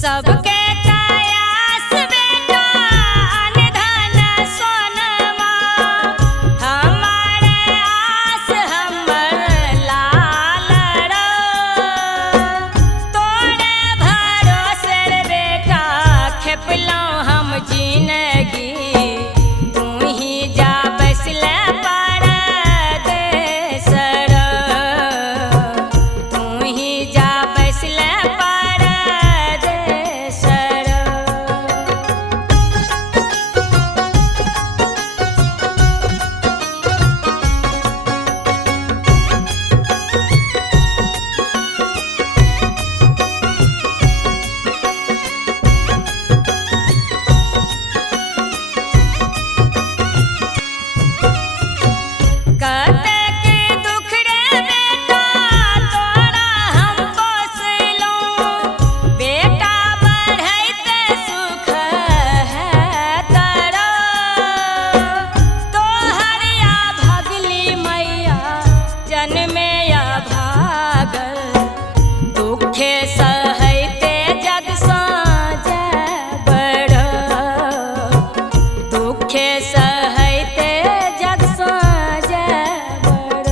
सबके कायास बेटा अनधन सोनमा, हमारे आस हमर लाल रो। तोरे भरोसे बेटा खेपलौं हम जिंदगी, तू ही जा बसले परदेस रो। तू ही जा बसले परदेस रो। कतेक दुख रे बेटा तोरा हम पोसलौं, बेटा बढ़ैते सुख है तोरा। तोहरिया भगली मैया जन्मे या भागल, दुखे सहैते जग साँझ बड़। दुखे सहैते जग साँझ बड़।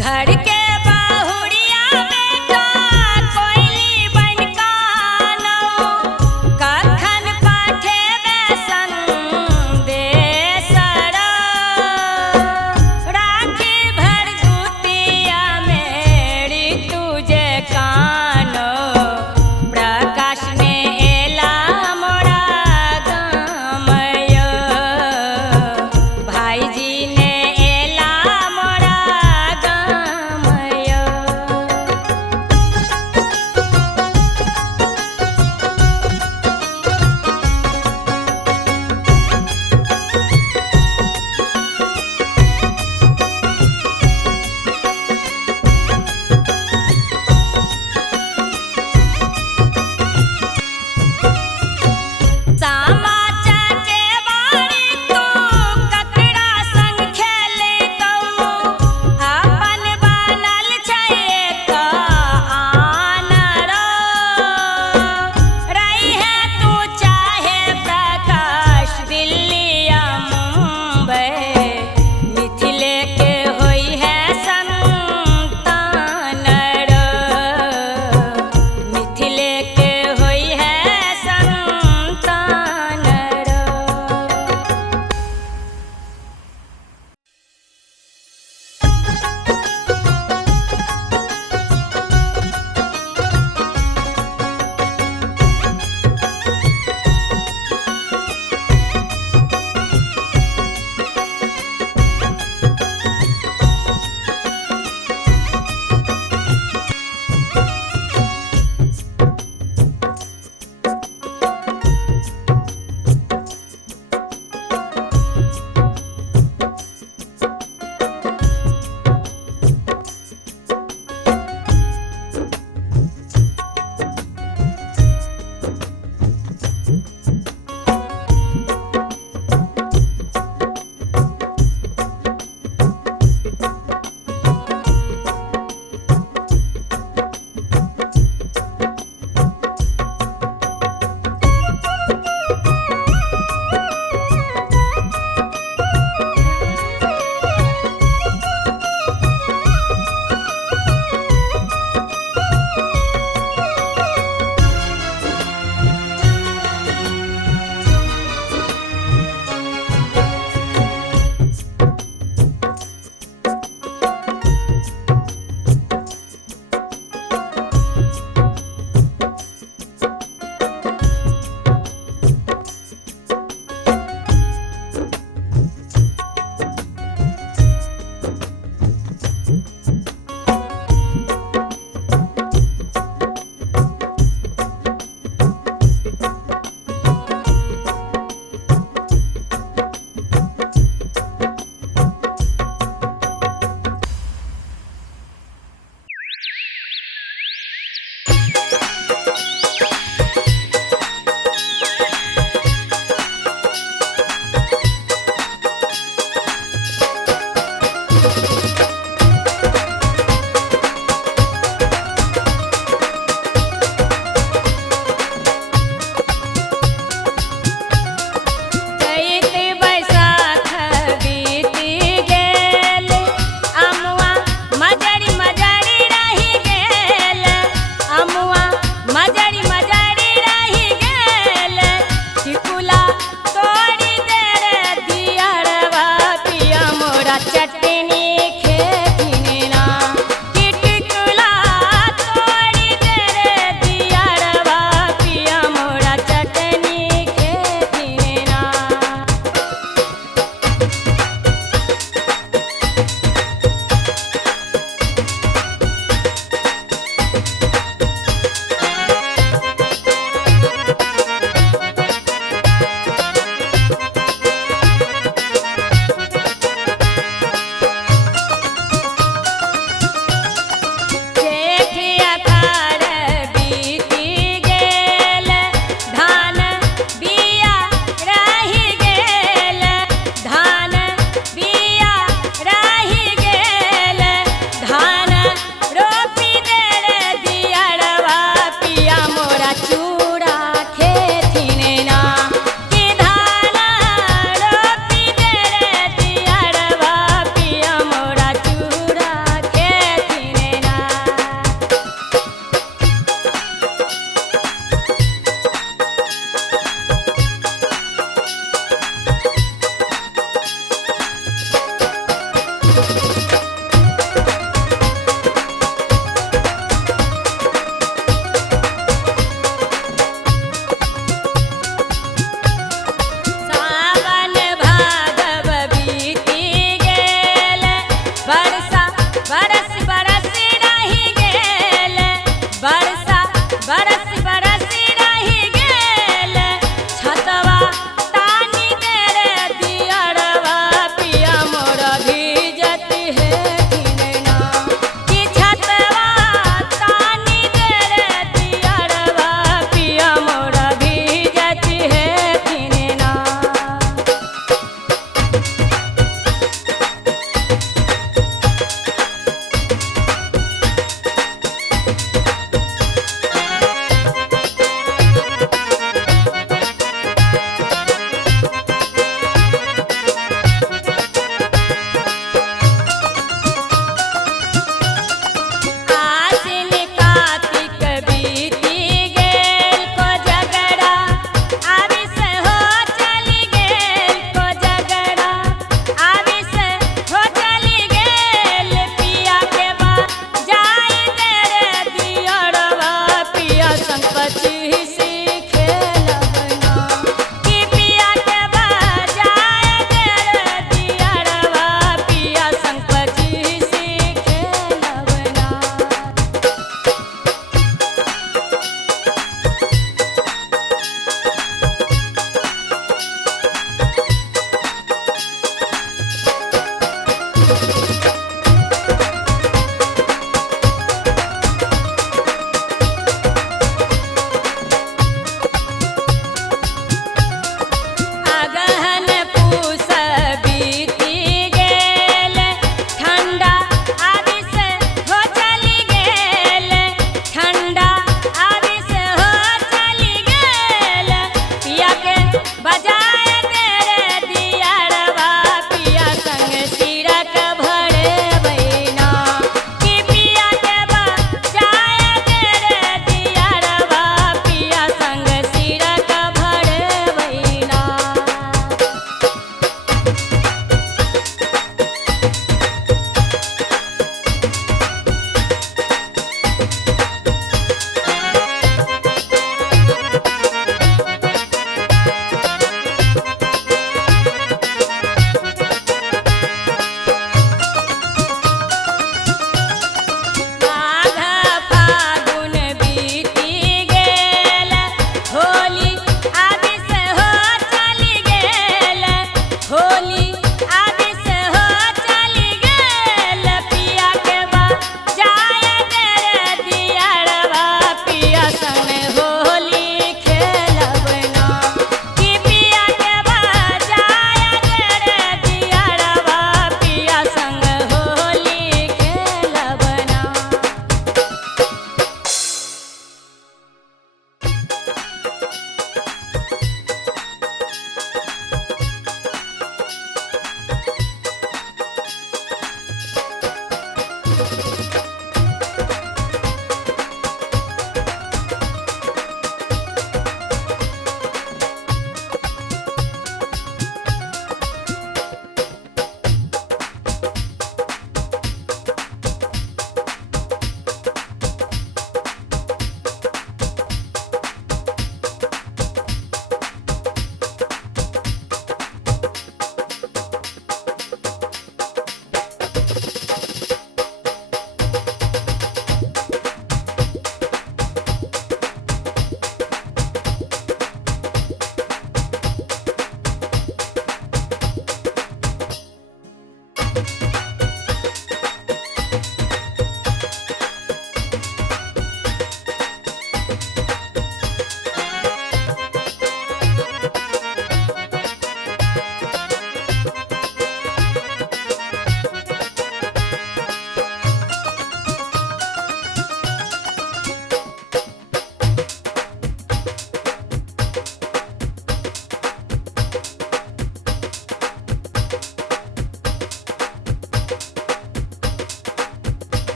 घर के बहुरिया बेटा कोइली बन कानो, कखन पठेबे संदेश रो। राखी भर दुतिया मेरी तुझे कानो, प्रकाश ने एला मोरा गामयो। भाईजी ने एला मोरा गामयो।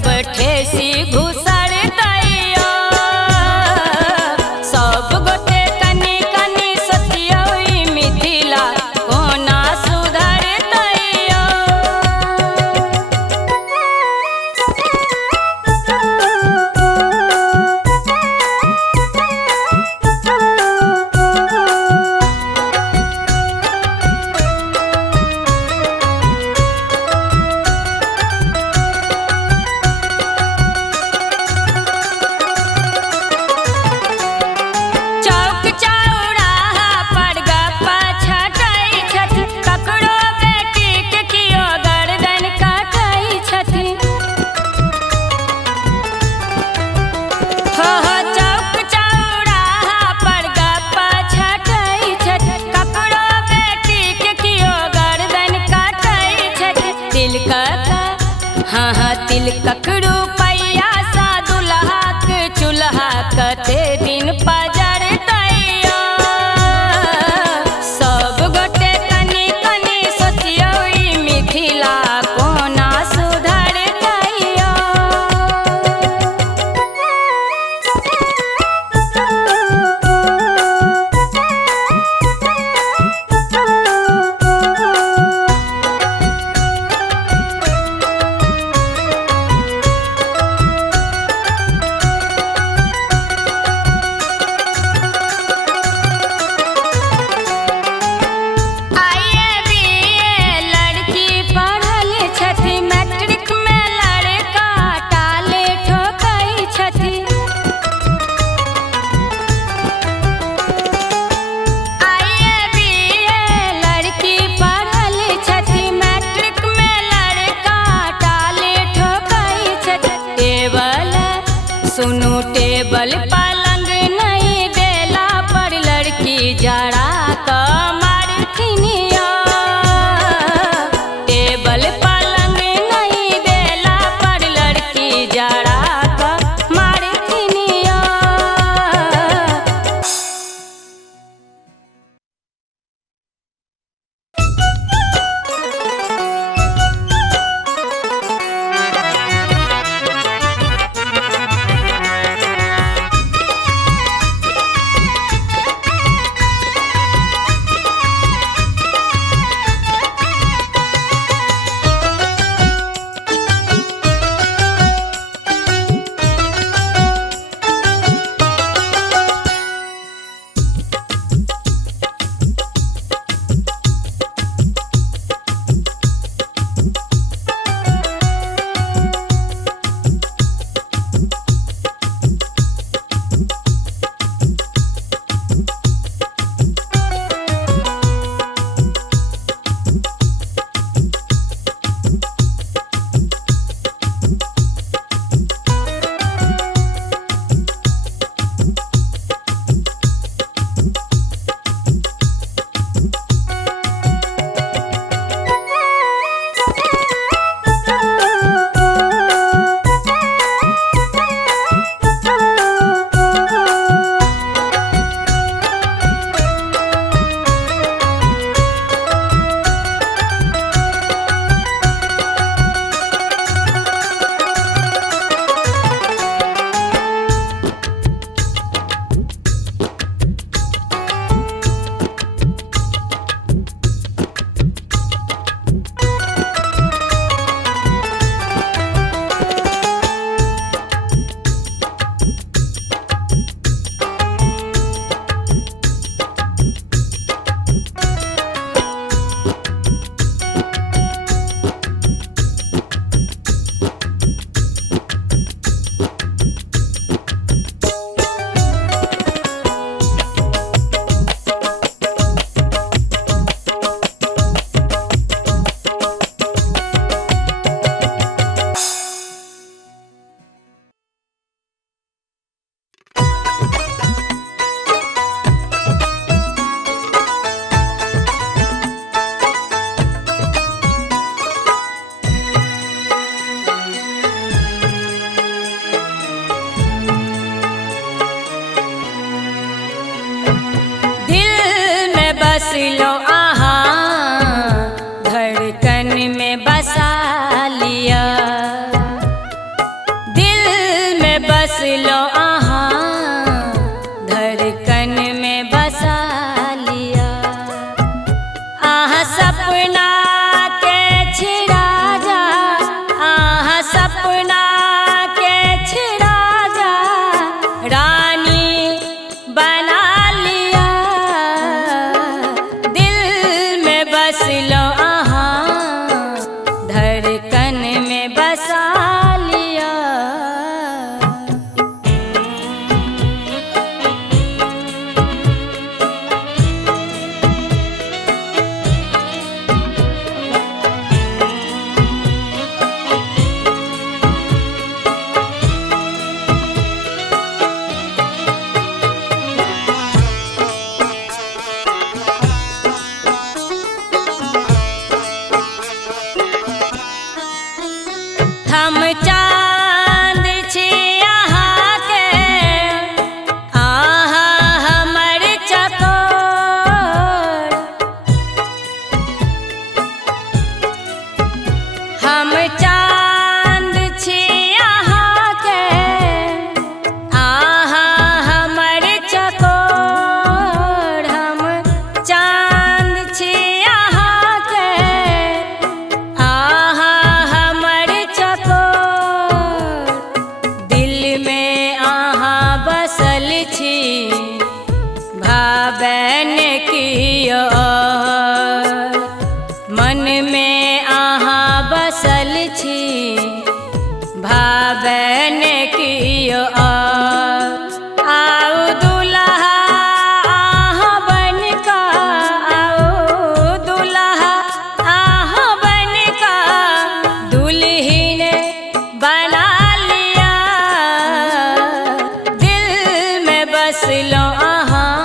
सब ठेसी घुसर दैया सब गोटे कनी कनी सोचियो ई मिथिला कोना सुधर दैया। चौक चौराहा पर गप्पा छटाई छथि ककरो बेटी के कियो गर्दन काटै छथि। हो चौक चौराहा पर गप्पा छटाई छथि ककरो बेटी के कियो गर्दन काटै छथि। तिलकक रुपैया सा दुल्हाक चूल्हा कते दिन पजर दैया सब गोटे कनी कनी सोचियो ई मिथिला कोना सुधर दैया। सुनू टेबल पलंग नहीं देला पर लड़की जरा क मारथिनिया। टेबल पलंग नहीं देला पर लड़की जरा क मारथिनिया। बस लो आहाँ धड़कन में बसा लिया। लो आहाँ धड़कन में बसा लिया। आह सपना के छिड़ा जा, आह सपना के छिड़ा जा, रानी बना लिया। दिल में बस लो आहाँ धड़कन में बसा लिया। हम चाँद छी अहाँ के, अहाँ हमर चकोर। हम चाँद छी अहाँ के, अहाँ हमर चकोर। हम चाँद छी अहाँ के, आहाँ हमर चकोर। दिल में आहाँ बसल छी भावैन की ओर। मन में आहाँ बसल छी भावैन की ओर। आओ दुल्हा आहाँ बनका, आओ दुल्हा आहाँ बनका, दुल्हन बना लिया। दिल में बस लो आहाँ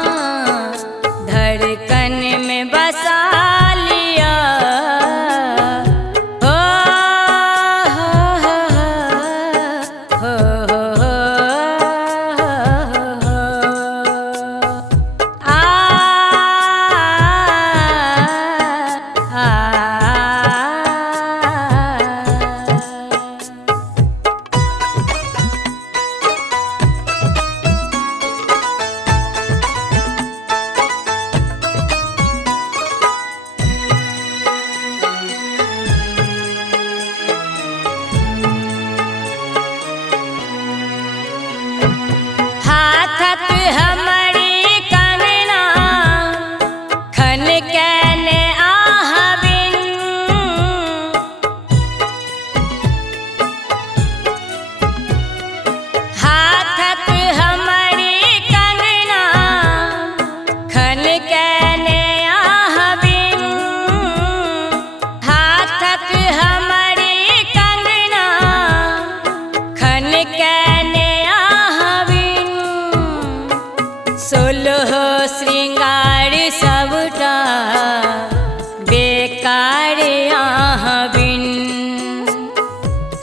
धड़कन में बसा लिया। हो हो हो आ हाथक हमरी कंगना खन कैने आह बिन। हाथक हमरी कंगना खन कैने आह बिन। हाथक हमरी कंगना खन कैने आह बिन। सोलह श्रृंगार सबटा बेकार आहाँ बिन।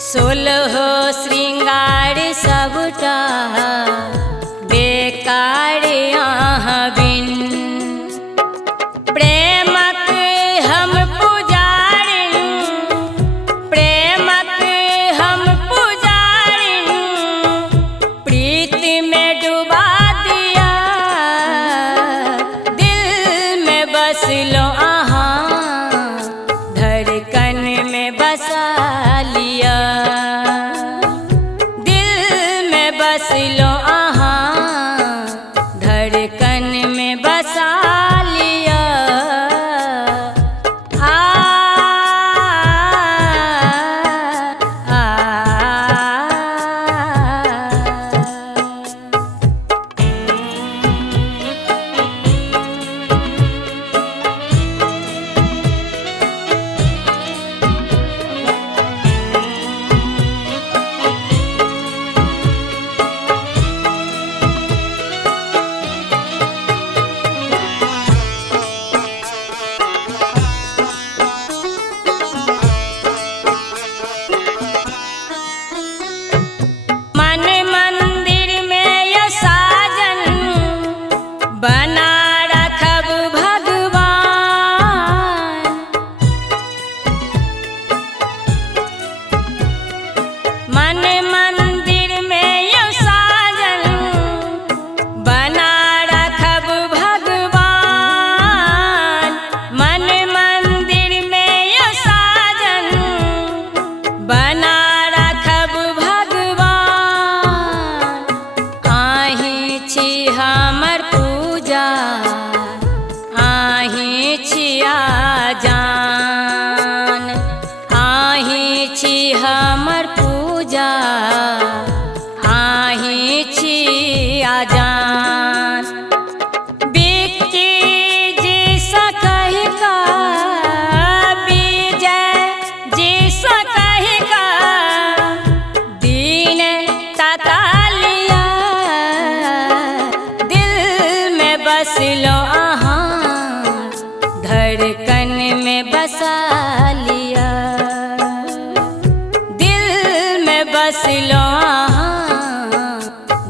सोलह श्रृंगार सबटा बेकार आहाँ बिन। प्रेमक हम पुजारिन, प्रेमक हम पुजारिन, प्रीत में डुबा दिया। दिल में बस लो आहाँ धड़कन में बसा लिया। दिल में बस लो आहाँ धड़कन में बसा लिया। आ आ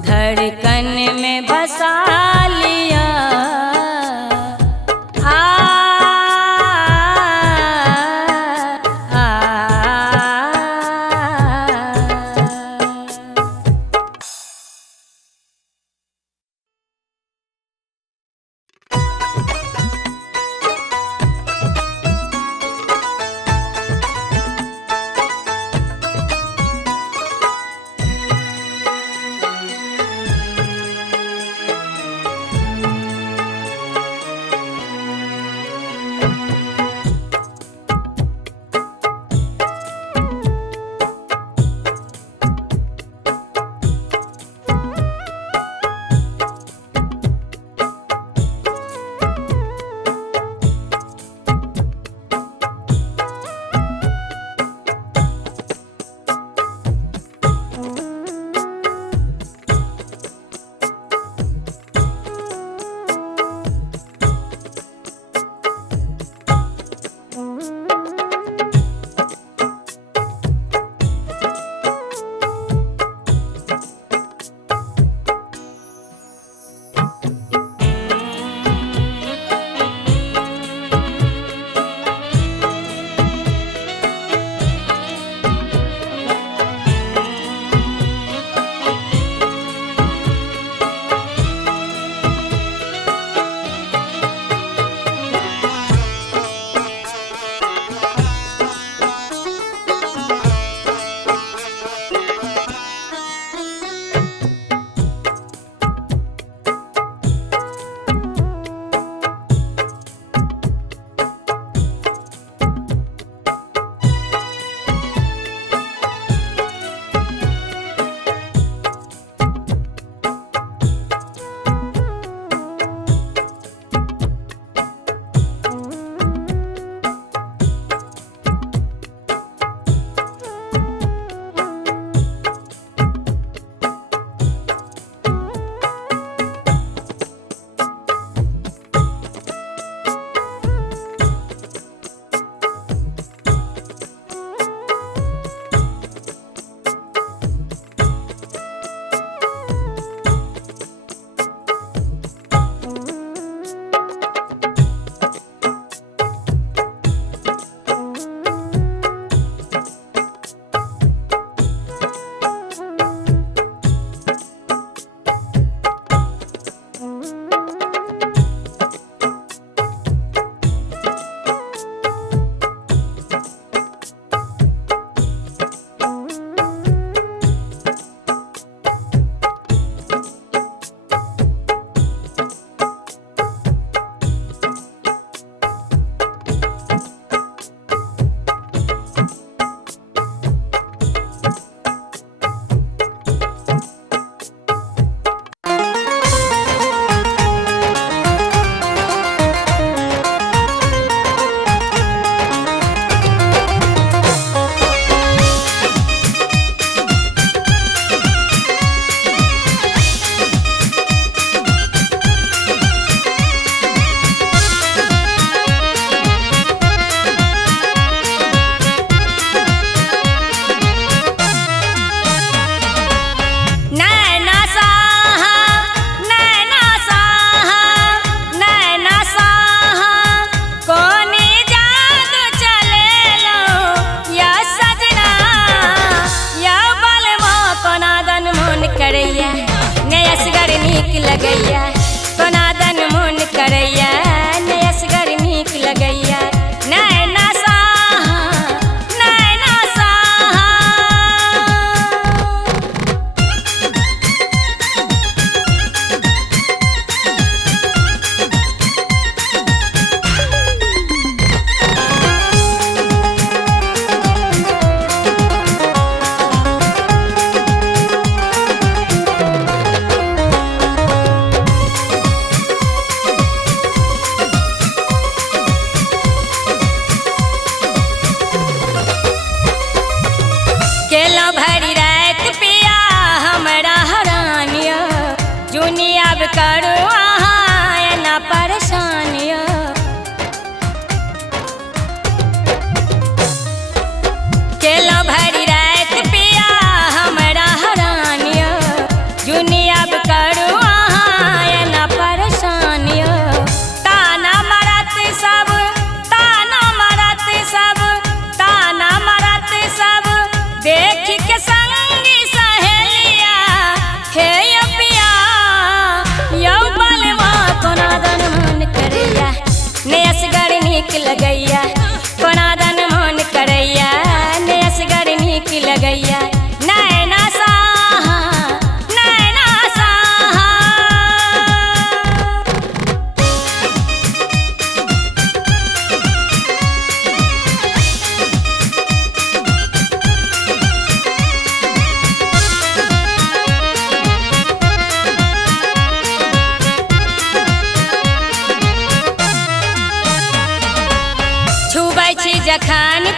धड़कन में बसा लिया। आ, आ,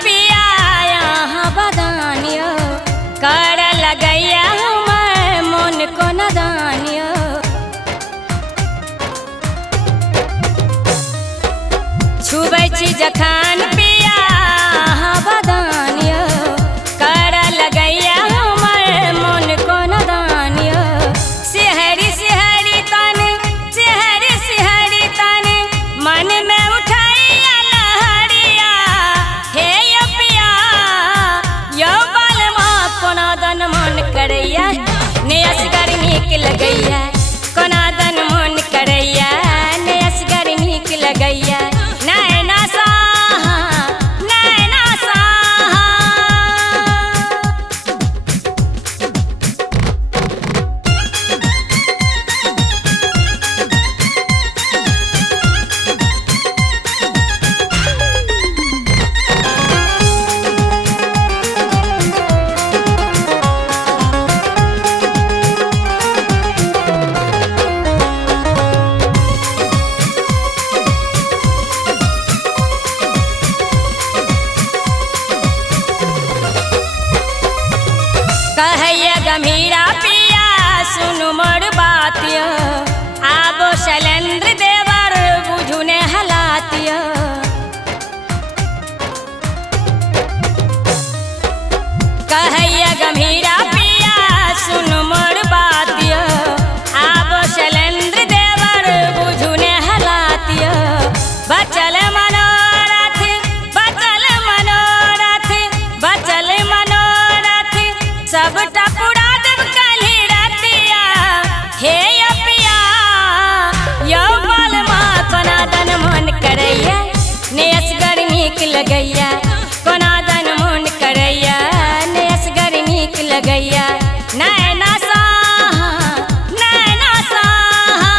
पिया यहाँ बदानियो कर लगैया हमर मन को नदानियो। छुबै छी जखन पिया यहाँ बदानियो कर लगैया हमर मन को नदानियो। सिहरी सिहरी तन सिहरी सिहरी तन मन में उठाइया लहरिया। हे यो पिया यो बालमा कोना दन मन करैया ने असगर नीक लगैया। कोना दन मन करैया ने असगर नीक लगैया। नैना साहा नैना साहा। कहैया गंभीरा पिया सुनु मोर बातिया। आबो शैलेंद्र देवर बुझू ने हलातिया। कहैया गंभीरा पिया सुनु मोर बातिया। आबो शैलेंद्र देवर बुझू ने हलातिया। बचल मनोरथ बचल मनोरथ बचल मनोरथ सबटा पूरा देव काली रतिया। हे यो पिया यो बालमा कोना दन मन करैया ने असगर नीक लगैया। कोना दन मन करैया ने असगर नीक लगैया। नैना साहा नैना साहा।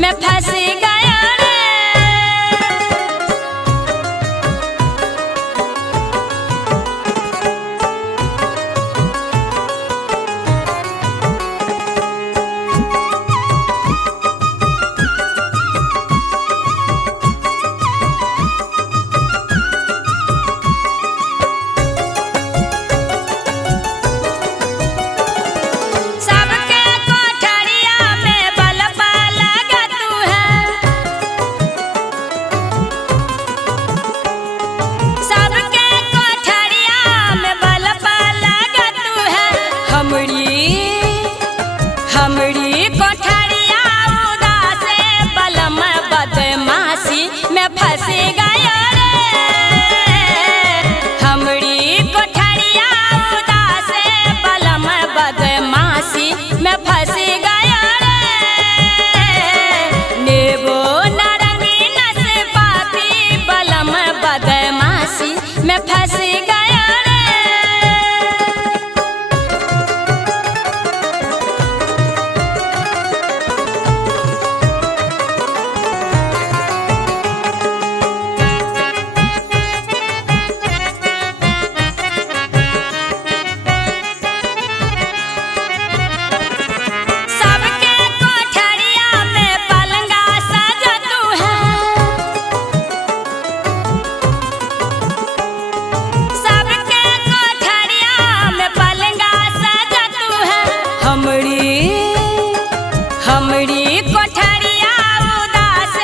मैं फंस गया रे। सबके कोठरिया में बल्ब लगा तू है, सबके कोठरिया में बल्ब लगा तू है। हमरी कोठरिया उदास बलम बदमाशी में फंस गया रे। हमरी कोठरिया उदास बलम बदमाशी में फंस गया रे। नेबो नारंगी नाशपाती बलम बदमाशी में फंस गया रे। सबके कोठरिया में पलंगा सजा तू है, सबके कोठरिया में पलंगा सजा तू है। हमरी कोठरिया उदास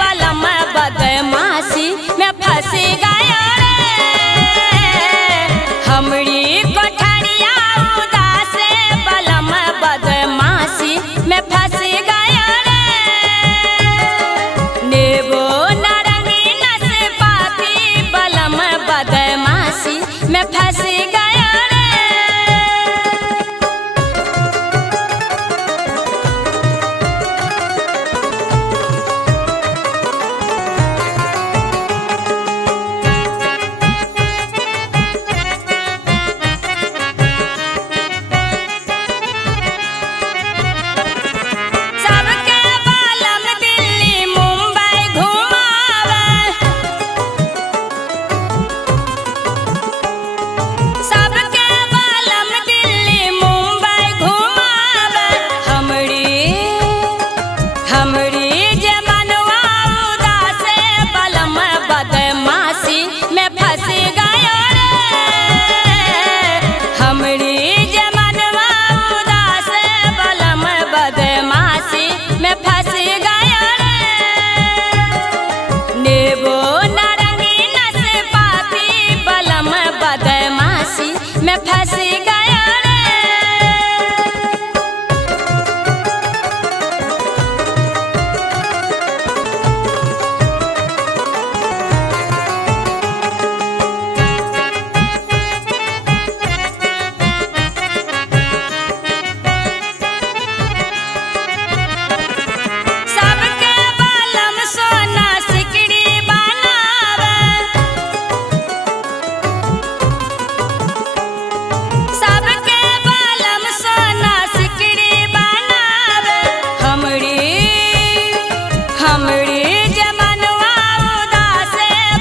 बलम बदमाशी में फंस गया रे। हमरी कोठरिया उदास बलम बदमाशी में फंस गया रे। नेबो नारंगी नाशपाती बलम बदमाशी में फंस गया रे। सबके बालम दिल्ली मुंबई घुमावे, सबके बालम दिल्ली मुंबई घुमावे। हमरी जे मनवा उदास बलम बदमाशी में फंस गया रे। हमरी जे मनवा उदास बलम बदमाशी में फंस गया रे। नेबो नारंगी नाशपाती बलम बदमाशी में फंस गया रे। सबके बालम सोना सिकड़ी बनावे, सबके बालम सोना सिकड़ी बनावे। हमरी जे मनवा उदास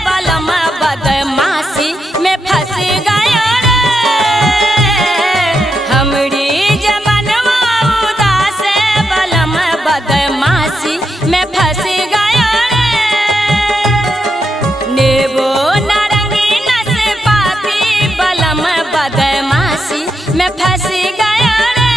बलम बदमाशी में फंस गया रे। हमरी जे मनवा उदास बलम बदमाशी में फंस गया रे। नेबो नारंगी नाशपाती बलम बदमाशी में फंस गया रे।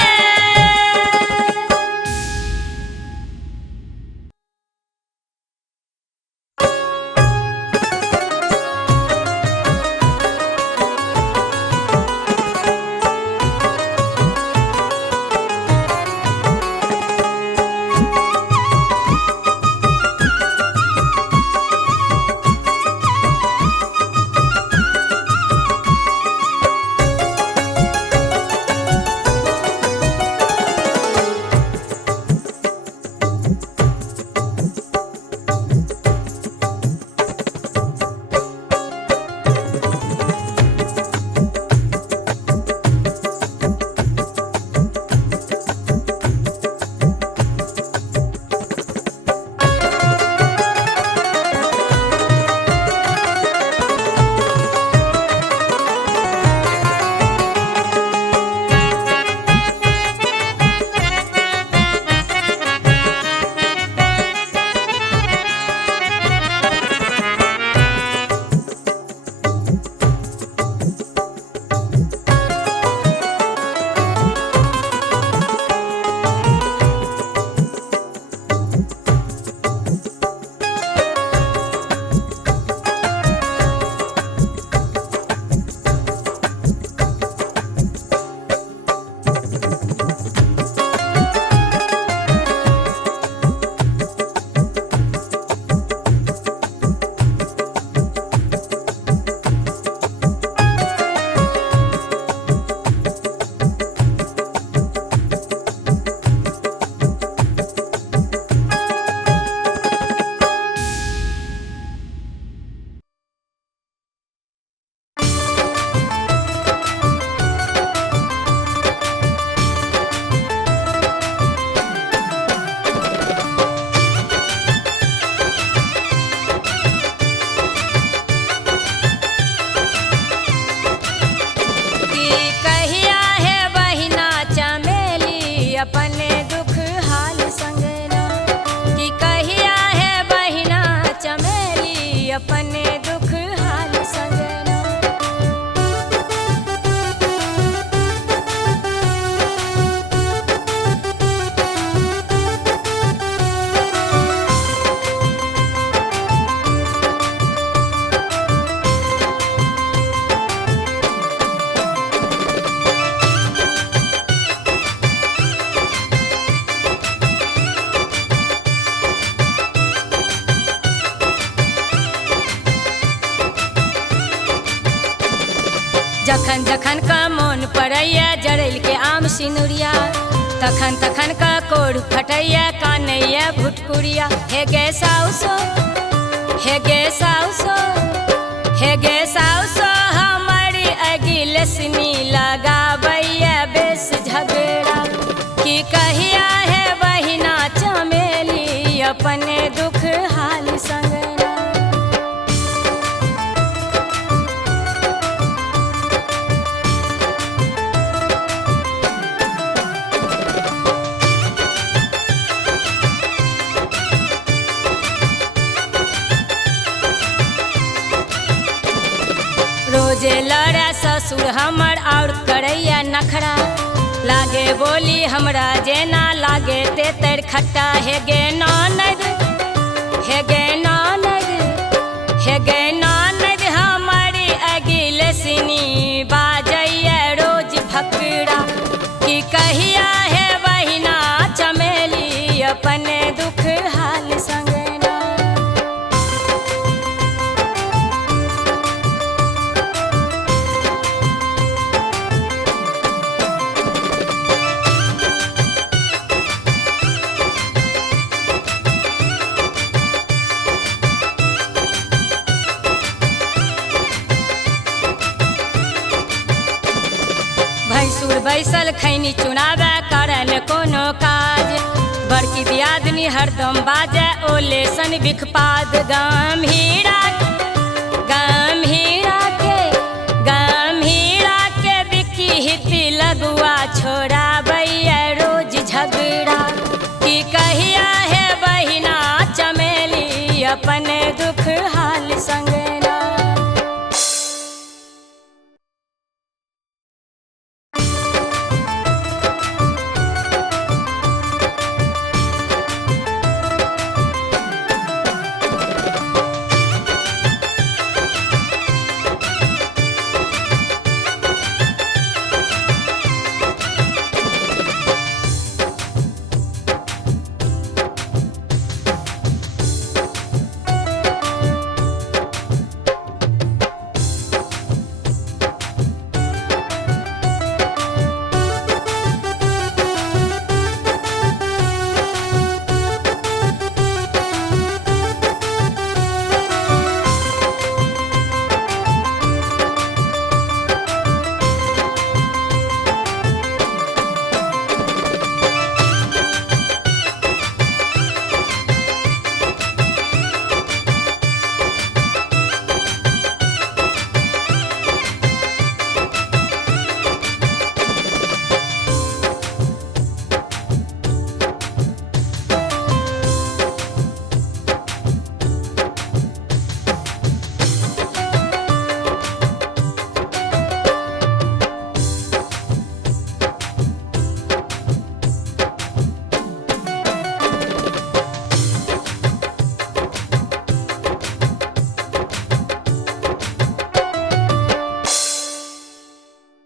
जखन जखन का मन पड़ैया जरैल के आम सिनुरिया, तखन तखन का कोढ़ फटैया कानैया भुटकुरिया। हे गे साउसो, हे गे साउसो, हे गे साउसो हमारी अगिलसनी लगावैया बेस झगड़ा। कि कहिया है बहिना चमेली अपने दुख हाल संगना। रोजे लड़ा ससुर हमर और करैया नखरा, लागे बोली हमरा जेना लागे तेतर खट्टा। हे गे ननद, हे गे ननद, हे गे ननद हमारी अगिलसनी बाजैया रोज फकरा। कि कहिया है बहिना चमेली अपने दुख हाल संगना। भैंसुर बैसल खैनी चुनावे करल कोनो काज, बड़की दियादनी हरदम बाजे ओले सन बिखपाद। गंभीरा, गंभीरा के, गंभीरा के बिकी हिती लगुआ छोड़ावैया रोज झगड़ा। कि कहिया है बहिना चमेली अपने